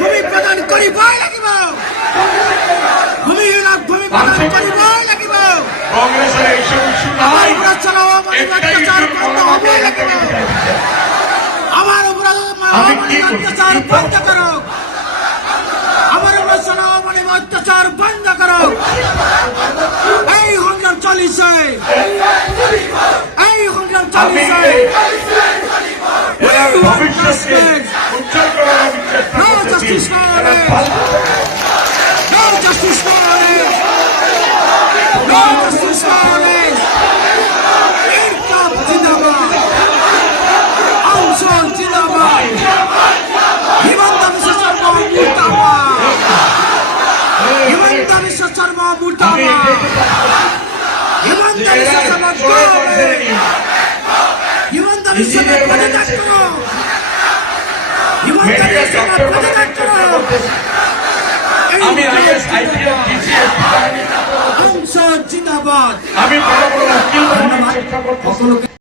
ভূমি প্রদান কৰিবই লাগিব। ভূমিহীনক ভূমি প্ৰদান কৰিবই লাগিব। আমাৰ ওপৰত চলা অত্যাচাৰ বন্ধ হ'বই লাগিব। আমাৰ ওপৰত অত্যাচাৰ বন্ধ কৰক। আমাৰ ওপৰত চলা অত্যাচাৰ বন্ধ কৰক। এই সংগ্ৰাম চলিছে, এই সংগ্ৰাম চলিছে। No justice for us! No justice for us! No justice for us! Inkab Jindabad! Ansar Jindabad! Himanta Biswa Sarma Murtabad! Himanta Biswa Sarma Murtabad! Himanta Biswa Sarma Murtabad! Himanta Biswa Sarma Murtabad! আমি জিন্দাবাদ। আমি